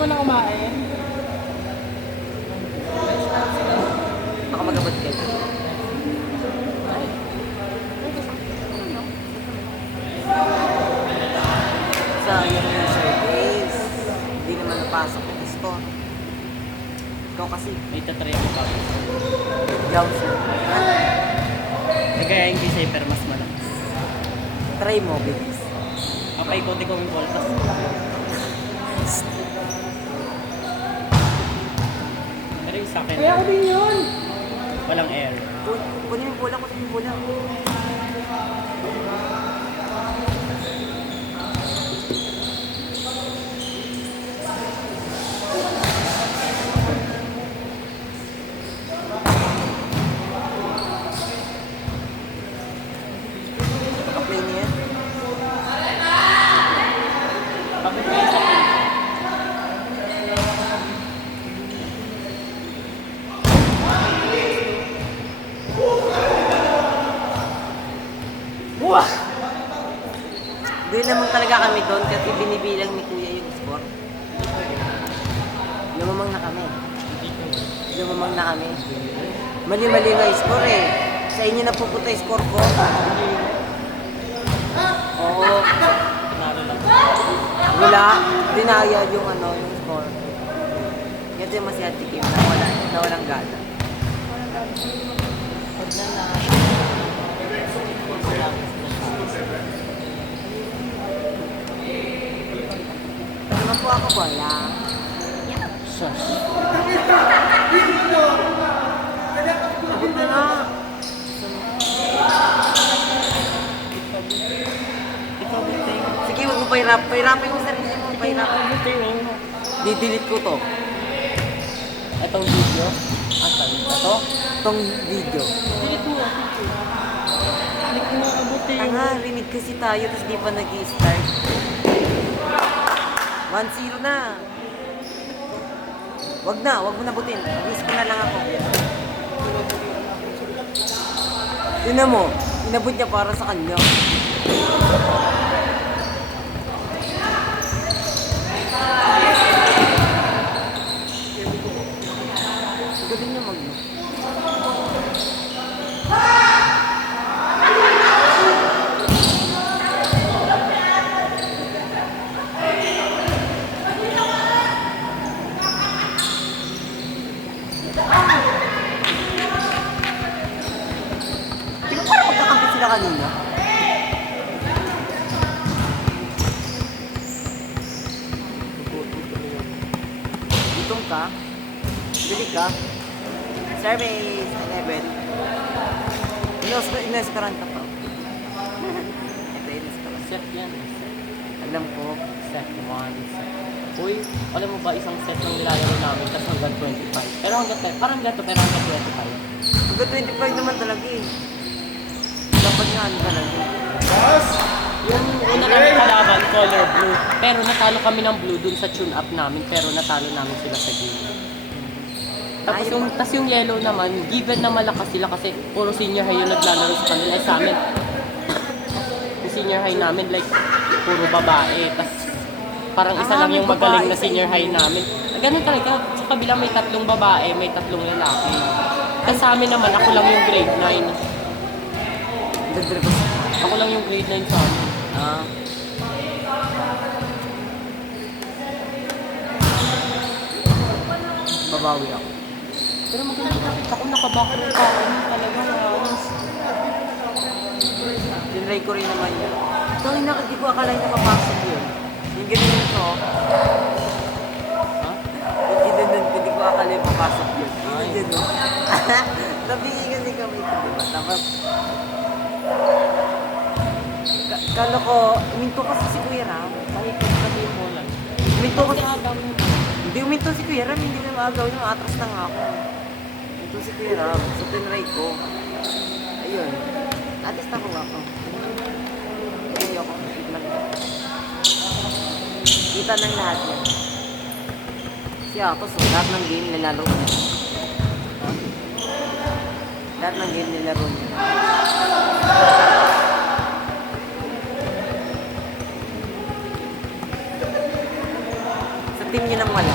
mo na kumain? Baka magabot ka. Sayang yung service. Hindi naman napasok yung score. Ikaw kasi. May tatry ako pa. Yaw sir. Eh kaya hindi safer, mas malakas. Try mo, bilis. Papaikotin ko yung voltas. Pero yung sa akin, Kaya ko din yun. walang air. Kunin mo bola, kunin mo bola. Naka-play niya yan. Bakit kayo sa akin? Wah! Doon naman talaga kami doon kasi binibilang ni Kuya yung score. Lumamang na kami. Lumamang na kami. Mali-mali na yung score eh. Sa inyo na pupunta yung score ko. Oo. Panalo lang. Wala. Dinaya yung yung score. Kasi masaya tikim na walang gana. Pag na Naman po ako bola. Sus. Abot na nga. Ikaw buting. Sige, huwag mo pahirap. Pahirapin mo sarili mo. Pahirapin. Buting. Didelete ko to. Itong video. Asan? Ito? Tong video. Pilit mo. Pilit mo abutin. Tanga, limit kasi tayo tapos di pa nag-i-start. 1-0 na. Wag mo nabutin. Miss ko na lang ako. Tingnan mo, inabot niya para sa kanya. Galing niya mag- Parang magkakampi sila kanina. Gutom ka? Bili ka? Service! 11. Inaskaran ka pa. Ito, inaskaran. Set yan. Alam ko. Set 1, set. Uy, alam mo ba isang set lang nilalaro namin tapos hanggang 25. Pero hanggang, parang gato pero hanggang 25. Hanggang 25 naman talaga eh. Dapat nga ano talaga. Yung una namin kalaban, color blue. Pero natalo kami ng blue dun sa tune-up namin. Pero natalo namin sila sa game. Tapos yung yellow naman, given na malakas sila kasi puro senior high yung naglalaro sa kanila. Eh sa amin, yung senior high namin like puro babae. Tapos parang isa lang yung magaling na senior high namin. Ganun talaga. Sa kabila may 3 babae, may 3 lalaki. Kasi sa amin naman, ako lang yung grade 9. Ako lang yung grade 9 sa amin. Ah. Babawi ako. Pero maganda nakita ko nakabackground pa ako talaga ayos. Tinry ko rin naman yun. Tangin na, hindi ko akalain na mapasok yun. Yung ganyan ito. Ha? Yung ganyan, hindi ko akalain mapasok yun. Ay. Yung ganyan. Sabihin kasi kami ito, diba? Tapos, kala ko, uminto kasi si Kuya Ram. Kahit sabihin mo lang. Uminto kasi, Adam, hindi uminto si Kuya Ram, hindi na maagaw yung atras na nga ako. Uminto si Kuya Ram, so tinry ko. Ayun, atras na ko ako. Hindi ako, kita ng lahat yan. Siya ako, so lahat ng game nilalaro niya. Lahat ng game nilalaro niya. Sa team niya lang wala.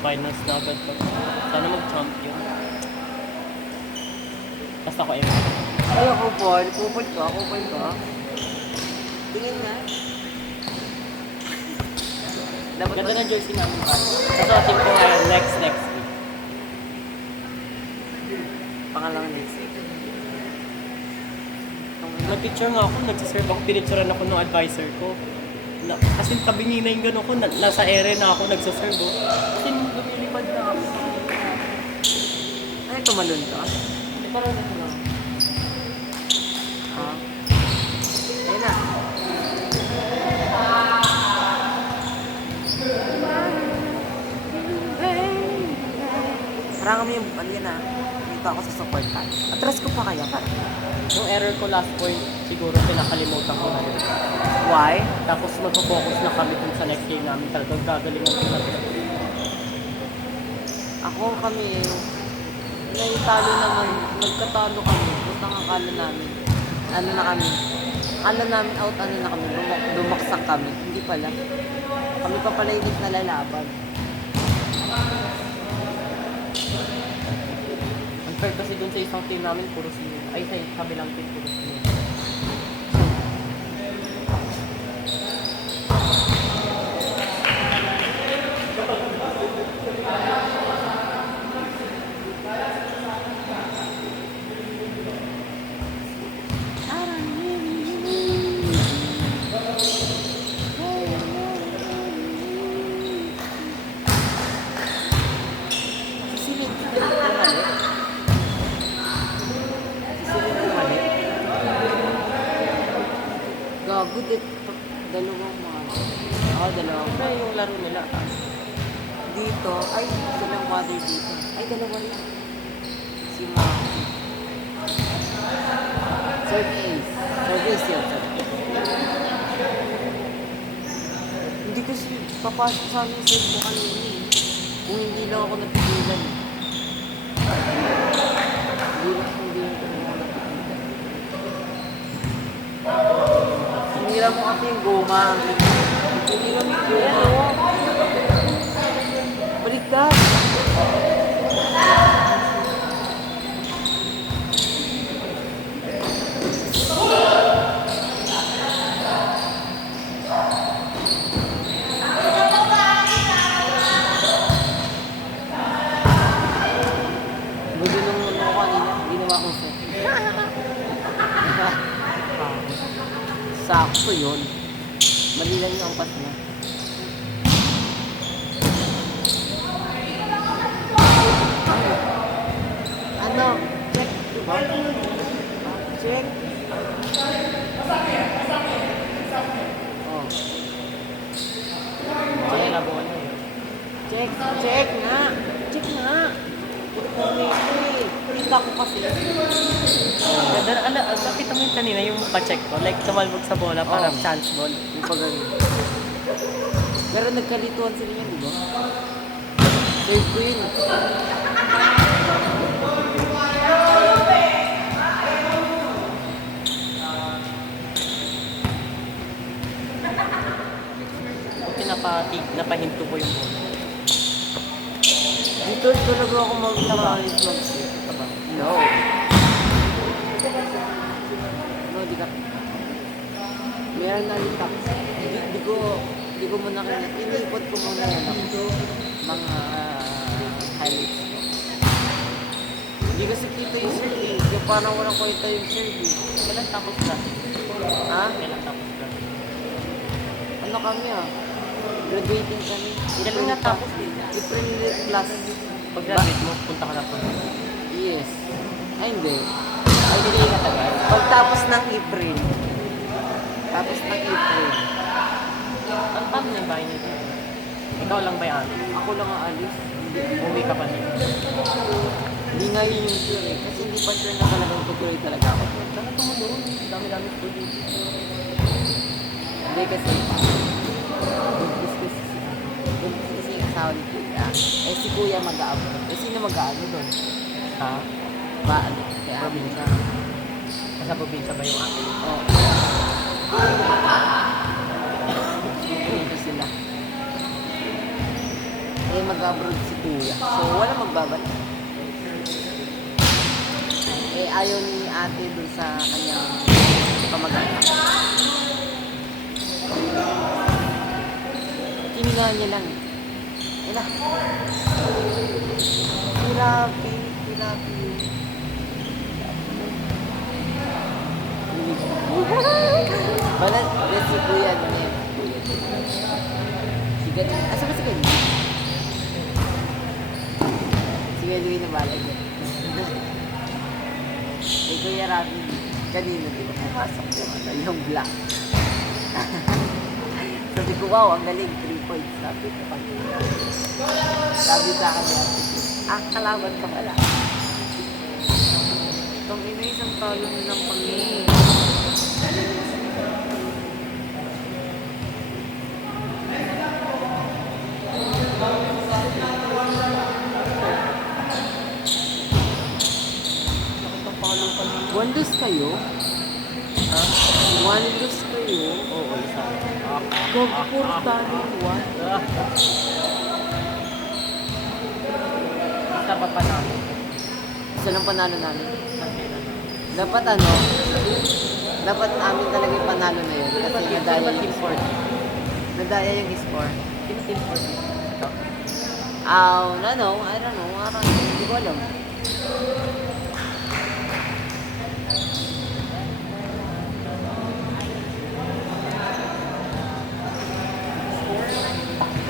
Finals na agad pa. Sana mag-champion. Basta ako MVP. Ay, kupal ka. Tingin nga. Dapat Ganda ng jersey namin pa. Kasuotin ko ngayon next week. pangalawang next week. Nag-picture nga ako, nagsiserve ako, pinicturean ako ng advisor ko. Kasi tabi niya na yung gano'n ko, nasa ere na ako nagsiserve. Oh. Kasi lumilipad na ako. Ay, tumalon ka? Parang ano lang. Ah. Ayun na. Parang kami yung, ano yan ah. Dito ako sa support card. Atras ko pa kaya pa. Yung error ko last point, siguro pinakalimutan ko na yun. Why? Tapos magpo-focus na kami dun sa next game namin. Talagang gagalingan ko na rin. Ako kami, naitalo naman, nagkatalo kami. Basta ang akala namin, ano na kami, akala namin out, ano na kami, bumaksak kami. Hindi pala. Kami pa pala yung nalalaban. Unfair kasi dun sa isang team namin, puro sino. Ay, sa kabilang team, puro sino. Sisilip ka na mali. Sisilip ka mali. Gago, dalawang mga. Dalawang. Ano yung laro nila? Dito, ay, silang mother dito. Ay, dalawa lang. Si Maki. Third ace. Third ace yun. Hindi kasi papasok sa amin sa ko kanina eh. Kung hindi lang ako napigilan. Hindi lang ako napigilan. Sinira mo kasi yung goma. Hindi kami goma. Baliktad! Gusto nung ano ko kanina, ginawa ko set. Sakto yun. Mali lang yung ampas niya. Ano? Check, diba? Check. Oh. Check na buwan na yun. Check, check nga. Check nga. Kita ko kasi. Ganda na, nakita mo yung kanina yung pa-check ko. Like, tumalbog sa bola para Oo. chance ball. Yung pag-ano. Pero nagkalituan sila yan, di ba? Save ko yun. Buti napahinto ko yung bola. Dito talaga ako mag-save. Taba. No. No, di ka. Meron na rin tap. Di ko muna kaya. Iniipot ko muna yan ako. Mga highlights ko. Hindi kasi kita yung serve eh. Yung parang walang kwenta yung serve eh. Kailan tapos ka? Ha? Kailan tapos ka? Ano kami ah? Graduating kami. Kailan nga tapos eh? April class. Pag graduate mo, punta ka na po. Yes. Ay hindi. Ay, hindi ka tagal. Pagtapos ng April. Tapos ng April. Ang paano na yung bahay nito? Ikaw lang ba yan? Ako lang ang alis. Uwi ka pa din. Hindi nga yun yung sure eh. Kasi hindi pa sure na talagang tutuloy talaga ako. Sana tumulong. Dami-dami student. Hindi kasi. Buntis kasi yung asawa ni Kuya. Eh si Kuya mag-aabot. Eh sino mag-aano doon? Ha? Ba ano? Kaya Probinsya. Nasa probinsya ba yung akin? Oo. Dito sila. Eh, mag-abroad si kuya. So, wala magbabalik. Eh, ayaw ni ate dun sa kanyang kamag-anak. Kiningahan niya lang. Ayun na. Tirapi, tirapi. Balat, si kuya niya. Sige, asa ba si kuya? Sige, Louie na balay niya. Eh, Kuya Rafi, kanina di ba pumasok yung black. Sabi ko, wow, ang galing, 3 points. Sabi ko, sabi sa akin niya, kalaban ka pala. Itong ina isang talo nilang kami. One loss kayo? Ha? One loss kayo? Oo, isa. Gagpurtano, what? Isa pa pa namin. Isa lang panalo namin. Dapat ano, dapat amin talaga yung panalo na yun. Kasi nadaya Team yung sport. nadaya yung score. Team sport. Ito. I don't know, hindi ko alam.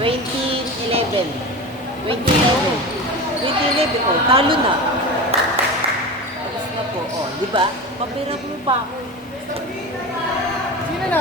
...2011. 2011, oh, talo na. Tapos na po, oh, di ba? Papirap mo pa ako. Sino na?